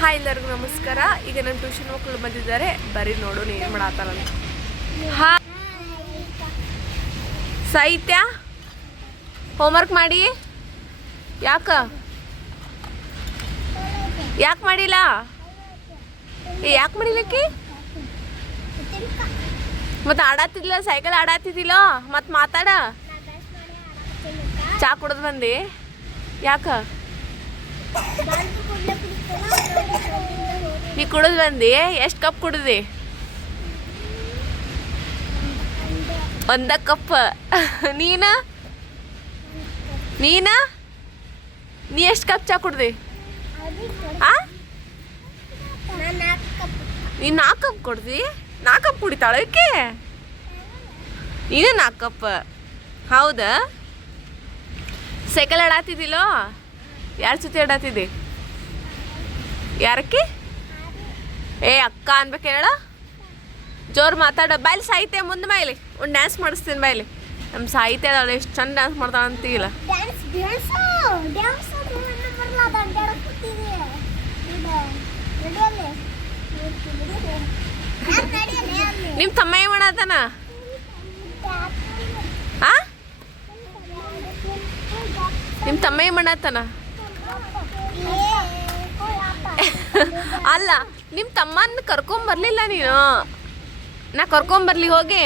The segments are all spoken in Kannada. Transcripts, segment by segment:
ಹಾಯ್ ಎಲ್ಲರಿಗೂ ನಮಸ್ಕಾರ. ಈಗ ನನ್ನ ಟ್ಯೂಷನ್ ಮಕ್ಕಳು ಬಂದಿದ್ದಾರೆ, ಬರೀ ನೋಡು ಏನು ಮಾಡತ್ತಾರಂತ. ಹಾ ಸಾಹಿತ್ಯ ಹೋಮ್ವರ್ಕ್ ಮಾಡಿ. ಯಾಕೆ ಮಾಡಿಲ್ಲ? ಯಾಕೆ ಮಾಡಿಲ್ಲಕ್ಕಿ? ಮತ್ತೆ ಆಡಾತಿದ್ಲ, ಸೈಕಲ್ ಆಡಾತಿದ್ದಿಲ್ಲ, ಮತ್ತೆ ಮಾತಾಡ. ಚಾ ಕುಡ್ದು ಬಂದಿ? ಯಾಕ ನೀ ಕುಡಿದು ಬಂದಿ? ಎಷ್ಟು ಕಪ್ ಕುಡ್ದಿ? ಒಂದ ಕಪ್. ನೀ ಎಷ್ಟು ಕಪ್ ಚಾ ಕುಡ್ದಿ? ನೀನು 4 ಕಪ್ ಕುಡ್ದಿ? 4 ಕಪ್ ಕುಡಿತಾಳೆ ಈಕೆ? ನೀನು 4 ಕಪ್? ಹೌದಾ? ಸೈಕಲ್ ಆಡಾತಿದ್ದಿಲ್ಲೋ? ಯಾರ ಜೊತೆ ಆಡಾತಿದ್ದಿ? ಯಾರಕ್ಕೆ ಅಕ್ಕ ಅನ್ಬೇಕು ಹೇಳ. ಜೋರು ಮಾತಾಡ. ಬಾಯ್ಲಿ ಸಾಹಿತ್ಯ ಮುಂದೆ ಬಾಯ್ಲಿ ಒಂದು ಡ್ಯಾನ್ಸ್ ಮಾಡಿಸ್ತೀನಿ. ಬಾಯ್ಲಿ ನಮ್ಮ ಸಾಹಿತ್ಯ ಅದಾಳೆ, ಎಷ್ಟು ಚಂದ ಡ್ಯಾನ್ಸ್ ಮಾಡ್ತಾಳೆ ಅಂತೀಲ್ಲ. ನಿಮ್ಮ ತಮ್ಮ ಏನು ಮಾಡತ್ತಾನ? ನಿಮ್ಮ ತಮ್ಮ ಏನು ಮಾಡತ್ತಾನ? ಅಲ್ಲ, ನಿಮ್ಮ ತಮ್ಮನ ಕರ್ಕೊಂಬರ್ಲಿಲ್ಲ ನೀನು? ನಾ ಕರ್ಕೊಂಬರ್ಲಿ ಹೋಗಿ?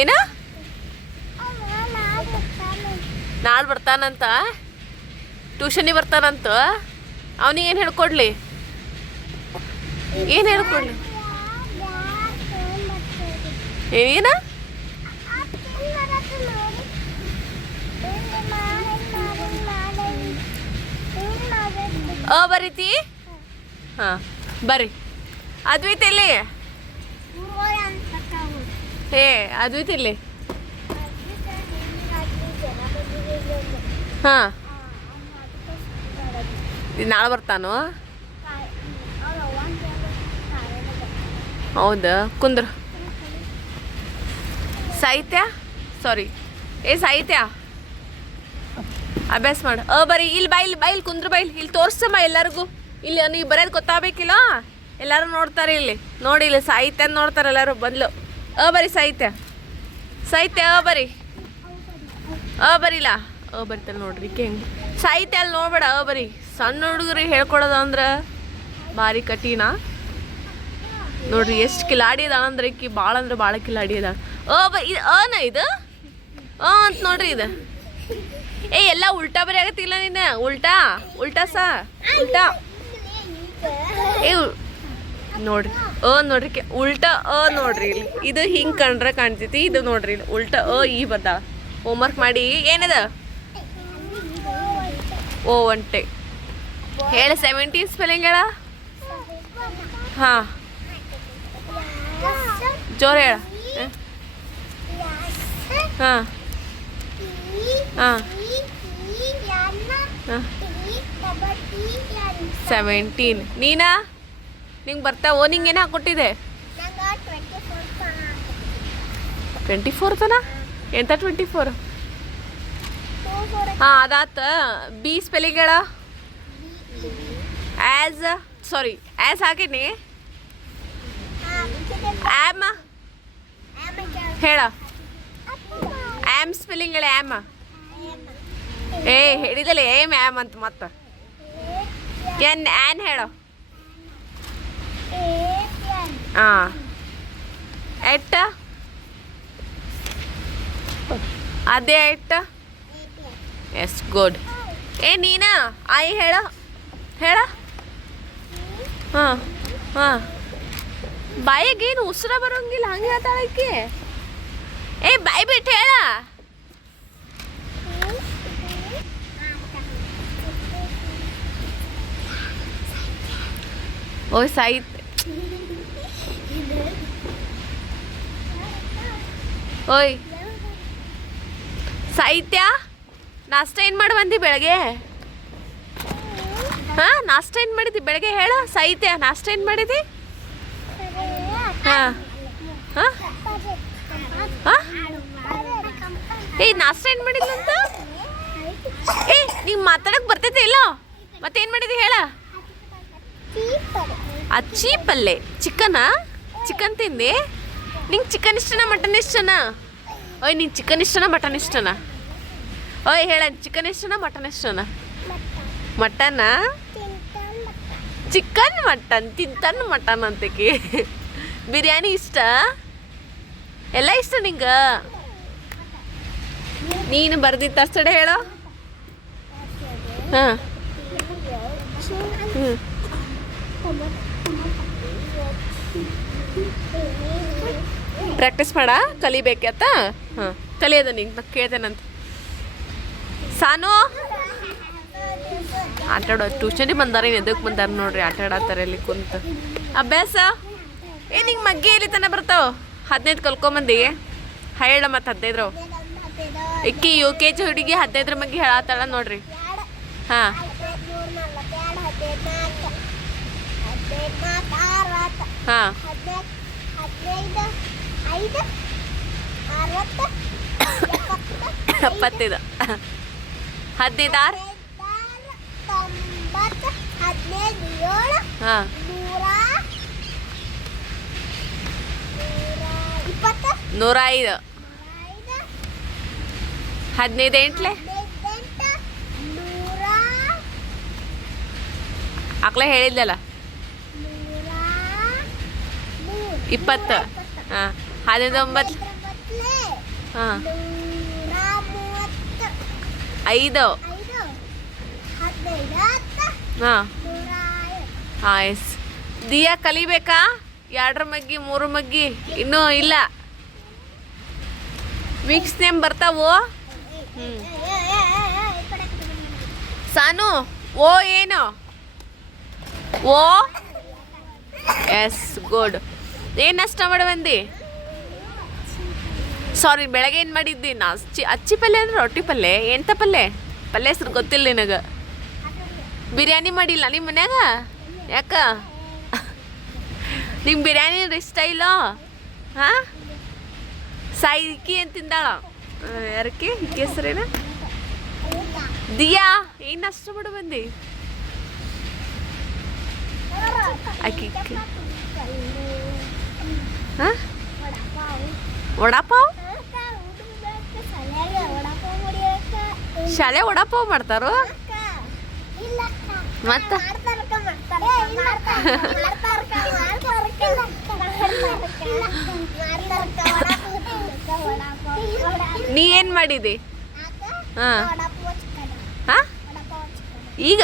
ಏನ ನಾಳೆ ಬರ್ತಾನಂತ? ಟ್ಯೂಷನಿಗೆ ಬರ್ತಾನಂತ? ಅವನಿಗೆ ಏನು ಹೇಳ್ಕೊಡ್ಲಿ? ಏನ ಬರೀತಿ? ಹಾಂ ಬರ್ರಿ. ಅದ್ವೈತ್ ಎಲ್ಲಿ? ಅದ್ವೈತ್ ಎಲ್ಲಿ? ಹಾಂ ನಾಳೆ ಬರ್ತಾನೋ? ಹೌದಾ? ಕುಂದ್ರ. ಸಾಹಿತ್ಯ ಸಾಹಿತ್ಯ ಅಭ್ಯಾಸ ಮಾಡು. ಬರೀ ಇಲ್ಲಿ ಬಾಯಿಲ್ ಕುಂದ್ರ. ಇಲ್ಲಿ ತೋರಿಸಮ್ಮ ಎಲ್ಲರಿಗೂ. ಇಲ್ಲಿ ನೀವು ಬರೋದು ಗೊತ್ತಾಗಬೇಕಿಲ್ಲ, ಎಲ್ಲರೂ ನೋಡ್ತಾರೆ. ಇಲ್ಲಿ ನೋಡಿ, ಇಲ್ಲಿ ಸಾಹಿತ್ಯ ನೋಡ್ತಾರೆ ಎಲ್ಲರೂ. ಬಂದ್ಲು ಬರೀ ಸಾಹಿತ್ಯ ಬರೀ ಬರೀಲ್ಲ. ಬರಿತಾರೆ ನೋಡ್ರಿ ಹೆಂಗೆ. ಸಾಹಿತ್ಯ ಅಲ್ಲಿ ನೋಡ್ಬೇಡ. ಬರೀ ಸಣ್ಣ ಹುಡುಗರಿಗೆ ಹೇಳ್ಕೊಡೋದು ಅಂದ್ರೆ ಭಾರಿ ಕಠಿಣ ನೋಡ್ರಿ. ಎಷ್ಟು ಕಿಲಾಡಿ ಅದಾಳ ಅಂದ್ರೆ ಈಕಿ, ಭಾಳ ಅಂದ್ರೆ ಭಾಳ ಕಿಲಾಡಿ ಅದಾಳ. ಇದು ಅಂತ ನೋಡ್ರಿ. ಇದು ಎಲ್ಲ ಉಲ್ಟಾ ಬರೀ ಆಗತ್ತಿಲ್ಲ ನೀನು. ಉಲ್ಟಾ ನೋಡ್ರಿ. ನೋಡ್ರಿ ಉಲ್ಟಾ ನೋಡ್ರಿ. ಇಲ್ಲಿ ಇದು ಹಿಂಗೆ ಕಂಡ್ರೆ ಕಾಣ್ತೈತಿ. ಇದು ನೋಡ್ರಿ ಇಲ್ಲಿ ಉಲ್ಟಾ ಈ ಬರ್ತಾಳ. ಹೋಮ್ವರ್ಕ್ ಮಾಡಿ. ಏನದ? ಒಂಟೆ ಹೇಳ. 17 ಸ್ಪೆಲ್ಲಿಂಗ್ ಹೇಳ. ಹಾಂ ಜೋರು ಹೇಳ. ಹಾಂ 17. ನೀನಾ? ನಿಂಗೆ ಬರ್ತಾವೋ? ನಿಂಗೆ ಏನು ಹಾಕ್ಕೊಟ್ಟಿದೆ? 24 ತನ? ಎಂತ 24? ಹಾಂ ಅದಾತ. ಬಿ ಸ್ಪೆಲ್ಲಿಂಗ್ ಹೇಳ. ಆ್ಯಸ್ ಹಾಕೀನಿ. ಆ್ಯಮ್ ಹೇಳ. ಆ್ಯಮ್ ಸ್ಪೆಲ್ಲಿಂಗ್ ಹೇಳ. ಆ್ಯಮ್ ಹೇಳಿದಲ್ಲ ಆ್ಯಮ್ ಅಂತ. ಮತ್ತೆ ಆ್ಯನ್ ಹೇಳ. ಹಾಂ ಎಟ್ಟ ಅದೇ ಎಟ್ಟ. Yes good. ನೀನಾ? ಆಯಿ ಹೇಳ. ಹಾಂ ಬಾಯಿಗೇನು ಉಸಿರ ಬರೋಂಗಿಲ್ಲ, ಹಂಗೆ ಹೇಳ್ತಾಳಕ್ಕೆ. ಬಾಯಿ ಬಿಟ್ಟು ಹೇಳ. ಸಾಹಿತ್ಯ ಸಾಹಿತ್ಯ ನಾಷ್ಟ ಏನು ಮಾಡಿ ಬಂದಿ ಬೆಳಗ್ಗೆ? ನಾಷ್ಟ ಏನು ಮಾಡಿದ್ದಿ ಬೆಳಗ್ಗೆ ಹೇಳ. ಸಾಹಿತ್ಯ ನಾಷ್ಟ ಏನು ಮಾಡಿದ್ದಿ? ಹಾಂ ನಾಷ್ಟ ಏನು ಮಾಡಿದ್ಲಂತ? ಏ ನಿಂಗೆ ಮಾತಾಡಕ್ಕೆ ಬರ್ತೈತೆ ಇಲ್ಲ? ಮತ್ತೇನು ಮಾಡಿದಿ ಹೇಳ. ಅಚ್ಚಿ ಪಲ್ಲೆ. ಚಿಕನಾ? ಚಿಕನ್ ತಿಂದಿ? ನಿಂಗೆ ಚಿಕನ್ ಇಷ್ಟನಾ ಮಟನ್ ಇಷ್ಟನಾ? ಓಯ್ ನಿಂಗೆ ಚಿಕನ್ ಇಷ್ಟನಾ ಮಟನ್ ಇಷ್ಟನಾ? ಓಯ್ ಹೇಳ, ಚಿಕನ್ ಇಷ್ಟನಾ ಮಟನ್ ಇಷ್ಟನಾ? ಮಟನಾ? ಚಿಕನ್ ಮಟನ್ ತಿಂತಾನ ಮಟನ್ ಅಂತಕಿ. ಬಿರಿಯಾನಿ ಇಷ್ಟ? ಎಲ್ಲ ಇಷ್ಟ ನಿಂಗೆ? ನೀನು ಬರ್ದಿದ್ದ ತರ್ಸಡೆ ಹೇಳೋ. ಹಾಂ ಹ್ಞೂ ಪ್ರಾಕ್ಟೀಸ್ ಮಾಡ ಕಲಿಬೇಕತ್ತ. ಹಾಂ ಕಲಿಯೋದು ನಿಂಗೆ ನಾ ಕೇಳ್ತೇನಂತ. ಸಾನು ಆಟಾಡೋ ಟ್ಯೂಷನಿಗೆ ಬಂದಾರ. ಎದಕ್ಕೆ ಬಂದಾರ ನೋಡ್ರಿ, ಆಟಾಡತ್ತಾರೆ ಇಲ್ಲಿ ಕುಂತ. ಅಭ್ಯಾಸ ಏ ನಿಂಗೆ ಮಗ್ಗಿ ಎಲ್ಲಿ ತನ ಬರ್ತಾವ? 15 ಕಲ್ಕೊಂಬಂದಿ ಹೇಳ. ಮತ್ತು 15 ಇಕ್ಕಿ UKG ಹುಡುಗಿ 15 ಮಗ್ಗಿ ಹೇಳತ್ತಾಳ ನೋಡ್ರಿ. ಹಾಂ ಹಾಂ 75 15 ಹಾಂ 105 15 ಎಂಟ್ಲೆ ಆಕಳ ಹೇಳಿದ್ಲಲ್ಲ 20 ಹಾಂ 19 ಹಾಂ 5 ಹಾಂ ಹಾಂ ಎಸ್. ದಿಯಾ ಕಲಿಬೇಕಾ? 2 ಮಗ್ಗಿ 3 ಮಗ್ಗಿ ಇನ್ನೂ ಇಲ್ಲ. ಮಿಕ್ಸ್ ನೇಮ್ ಬರ್ತಾವೋ? ಹ್ಞೂ ಸಾನು ಓ ಏನು? ಓ ಎಸ್ ಗುಡ್. ಏನು ನಷ್ಟ ಮಾಡಿ ಬಂದಿ? ಸಾರಿ ಬೆಳಗ್ಗೆ ಏನು ಮಾಡಿದ್ದಿ? ಅಚ್ಚಿ ಪಲ್ಯ ಅಂದ್ರೆ ರೊಟ್ಟಿ ಪಲ್ಯ. ಎಂತ ಪಲ್ಯ? ಪಲ್ಯ ಹೆಸ್ರು ಗೊತ್ತಿಲ್ಲ ನಿನಗೆ. ಬಿರಿಯಾನಿ ಮಾಡಿಲ್ಲ ನಿಮ್ಮ ಮನ್ಯಾಗ? ಯಾಕ ನಿಂಗೆ ಬಿರಿಯಾನಿ ಇಷ್ಟ ಇಲ್ಲ? ಹಾಂ ಸಾಯಿ ಇಕ್ಕಿ ಏನು ತಿಂದಾಳ? ಯಾರಕ್ಕೆ ಇಕ್ಕಿ ಹೆಸ್ರೇನ? ದಿಯಾ ಏನು ನಷ್ಟ ಮಾಡಿ ಬಂದಿ? ಅಕ್ಕಿ ಹಾಂ ವಡಾಪಾವ್? ಶಾಲೆ ವಡಾಪಾವ್ ಮಾಡ್ತಾರೋ? ಮತ್ತ ನೀ ಏನು ಮಾಡಿದಿ? ಹಾಂ ಹಾಂ ಈಗ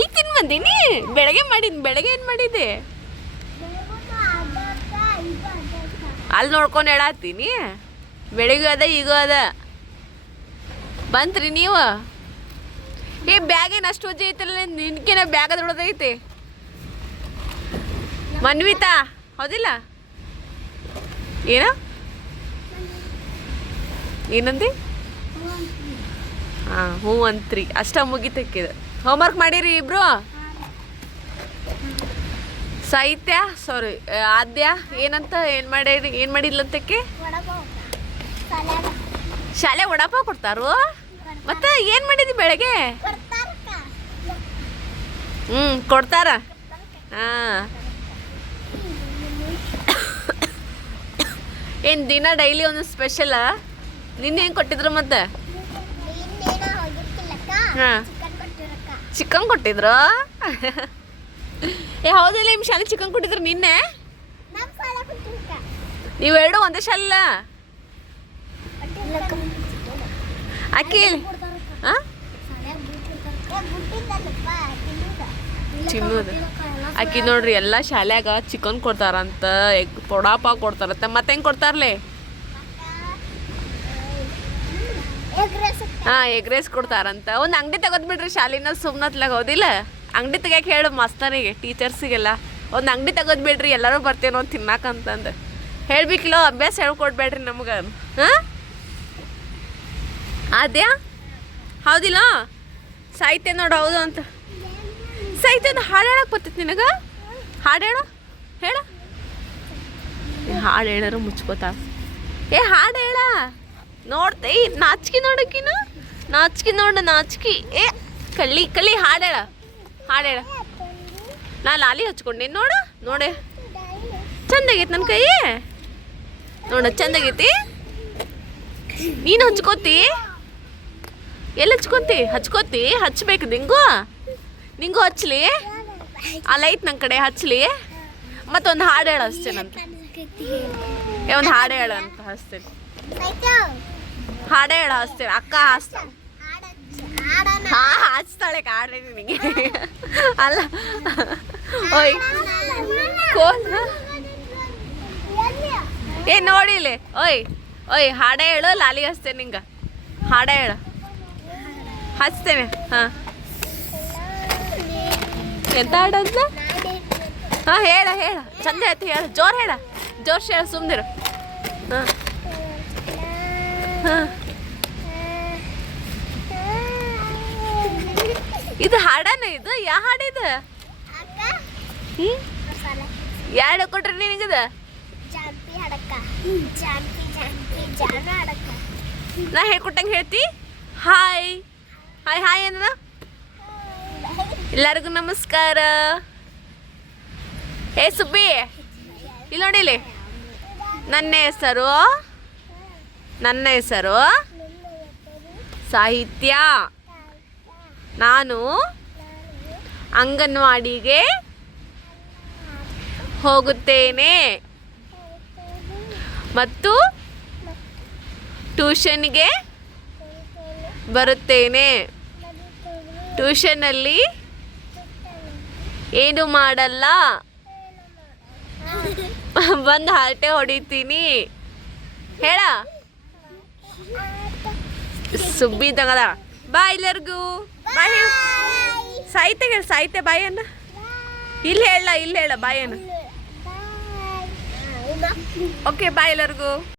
ಈಗ ತಿನ್ ಬಂದೀನಿ. ಬೆಳಗ್ಗೆ ಏನು ಮಾಡಿದ್ದೆ? ಅಲ್ಲಿ ನೋಡ್ಕೊಂಡು ಹೇಳತ್ತೀನಿ. ಬೆಳಿಗ್ಗೆ ಅದ ಈಗ ಅದ ಬಂತ್ರಿ ನೀವು. ಏ ಬ್ಯಾಗ್ ಏನು ಅಷ್ಟು ವಜ್ಜೆ ಐತಲ್ಲ ನಿನ್ಕೇನ? ಬ್ಯಾಗ್ ಅದ ಹೊಡೆದೈತಿ. ಮನ್ವಿತಾ ಹೌದಿಲ್ಲ? ಏನ ಏನಂದಿ? ಹಾಂ ಹ್ಞೂ ಅಂತ್ರಿ ಅಷ್ಟ ಮುಗಿತಕ್ಕಿದ. ಹೋಮ್ವರ್ಕ್ ಮಾಡಿರಿ ಇಬ್ರು? ಸಾಹಿತ್ಯ ಸಾರಿ ಆದ್ಯ ಏನಂತ ಏನು ಮಾಡಿದ್ಲಂತಕ್ಕೆ? ಶಾಲೆ ವಡಾಪಾವ್ ಕೊಡ್ತಾರೋ? ಮತ್ತೆ ಏನು ಮಾಡಿದ್ದಿ ಬೆಳಗ್ಗೆ? ಕೊಡ್ತಾರ. ಹಾಂ ಏನು ದಿನ ಡೈಲಿ ಒಂದು ಸ್ಪೆಷಲ? ನಿನ್ನೆ ಏನು ಕೊಟ್ಟಿದ್ರು ಮತ್ತೆ? ಹಾಂ ಚಿಕನ್ ಕೊಟ್ಟಿದ್ರು. ಏ ಹೌದಿಲ್ಲ ನಿಮ್ಮ ಶಾಲೆ ಚಿಕನ್ ಕೊಟ್ಟಿದ್ರು ನಿನ್ನೆ? ನೀವೆರಡು ಒಂದೇ ಶಾಲಿಲ್ಲ? ಅಕ್ಕಿ ಹಾಂ ಚಿನ್ನೋದು ಅಕ್ಕಿ ನೋಡ್ರಿ ಎಲ್ಲ ಶಾಲ್ಯಾಗ ಚಿಕನ್ ಕೊಡ್ತಾರಂತ, ಎಗ್ ವಡಾಪಾವ್ ಕೊಡ್ತಾರಂತ. ಮತ್ತೆ ಹೆಂಗೆ ಕೊಡ್ತಾರಲೇ? ಹಾಂ ಎಗ್ ರೈಸ್ ಕೊಡ್ತಾರಂತ. ಒಂದು ಅಂಗಡಿ ತೆಗೆದ್ಬಿಡ್ರಿ ಶಾಲಿನ ಸುಮ್ನತ್ಲಾಗ ಹೌದಿಲ್ಲ? ಅಂಗಡಿ ತೆಗಿಯಕ್ಕೆ ಹೇಳು ಮಾಸ್ತರಿಗೆ ಟೀಚರ್ಸಿಗೆಲ್ಲ. ಒಂದು ಅಂಗಡಿ ತೆಗೆದ್ಬಿಡ್ರಿ ಎಲ್ಲರೂ ಬರ್ತೇನೋ ತಿನ್ನಾಕಂತಂದು ಹೇಳ್ಬೇಕಿಲ್ಲ. ಅಭ್ಯಾಸ ಹೇಳ್ಕೊಡ್ಬೇಡ್ರಿ ನಮ್ಗೆ. ಹಾಂ ಆದ್ಯಾ ಹೌದಿಲ್ಲ? ಸಾಹಿತ್ಯ ನೋಡು ಹೌದು ಅಂತ. ಸಾಹಿತ್ಯದ ಹಾಡು ಹೇಳಕ್ಕೆ ಬರ್ತೈತಿ ನಿನಗೆ? ಹಾಡು ಹೇಳು ಹೇಳ. ಹಾಡು ಹೇಳಾರು ಮುಚ್ಕೋತಾಳ. ಏ ಹಾಡು ಹೇಳ ನೋಡ್ತೆ. ನಾಚಿಕೆ ನೋಡಕ್ಕಿನ ನಾಚಿಕೆ ನೋಡು ನಾಚಿಕೆ. ಏ ಕಳ್ಳಿ ಹಾಡು ಹೇಳ. ಹಾಡು ಹೇಳ. ನಾ ಲಾಲಿ ಹಚ್ಕೊಂಡೇನು ನೋಡು ನೋಡೆ ಚಂದಾಗೈತಿ ನನ್ನ ಕೈ ನೋಡ ಚಂದಾಗೈತಿ. ನೀನು ಹಚ್ಕೋತಿ ಎಲ್ಲಿ ಹಚ್ಕೋತಿ ಹಚ್ಬೇಕು ನಿಂಗೂ ಹಚ್ಲಿ ಅಲ್ಲ ಐತ್ ನನ್ನ ಕಡೆ ಹಚ್ಲಿ. ಮತ್ತೊಂದು ಹಾಡು ಹೇಳ ಹಚ್ತೇನಂತ ಒಂದು ಹಾಡು ಹೇಳ ಅಂತ ಹಚ್ತೇನೆ. ಹಾಡು ಹೇಳ ಹಚ್ತೇನೆ ಅಕ್ಕ ಹಚ್ತಾಳೆ ಕಾಡ್ರಿ ನಿನಗೆ ಅಲ್ಲ. ಓಯ್ ಕೋಲ್ ಏ ನೋಡಿಲಿ ಓಯ್ ಹಾಡೇ ಹೇಳು ಲಾಲಿ ಹಚ್ತೇನೆ ನಿಂಗೆ. ಹಾಡೇ ಹೇಳು ಹಚ್ತೇನೆ. ಹಾಂ ಎಂತ ಹಾಡಂತ ಹಾಂ ಹೇಳ ಚಂದ ಹೇಳ್ತಿ ಹೇಳ ಜೋರು ಹೇಳ ಸುಮ್ಮನಿರು. ಹಾಂ ಹಾಂ ಇದು ಹಾಡನ ಇದು ಯಾವ ಹಾಡಿದು ಯಾರು ಕೊಟ್ರಿ ನಿನಗದ ನಾ ಹೇಳ್ಕೊಟ್ಟಂಗೆ ಹೇಳ್ತಿ. ಹಾಯ್ ಹಾಯ್ ಹಾಯ್ ಅನ್ನ ಎಲ್ಲರಿಗೂ ನಮಸ್ಕಾರ. ಏ ಸುಬ್ಬಿ ಇಲ್ಲಿ ನೋಡಿಲಿ ನನ್ನ ಹೆಸರು ಸಾಹಿತ್ಯ. ನಾನು ಅಂಗನವಾಡಿಗೆ ಹೋಗುತ್ತೇನೆ ಮತ್ತು ಟ್ಯೂಷನ್ಗೆ ಬರುತ್ತೇನೆ. ಟ್ಯೂಷನಲ್ಲಿ ಏನು ಮಾಡಲ್ಲ, ಬಂದು ಹರಟೆ ಹೊಡಿತೀನಿ ಹೇಳ. ಸುಬ್ಬಿ ತಗದ ಬಾಯ್ ಎಲ್ಲರಿಗೂ ಬಾಯ್ ಹೇಳ. ಸಾಹಿತ್ಯ ಬಾಯನ್ನ ಇಲ್ಲಿ ಹೇಳ ಬಾಯನ್ನ. ಓಕೆ ಬಾಯ್ ಎಲ್ಲರಿಗೂ.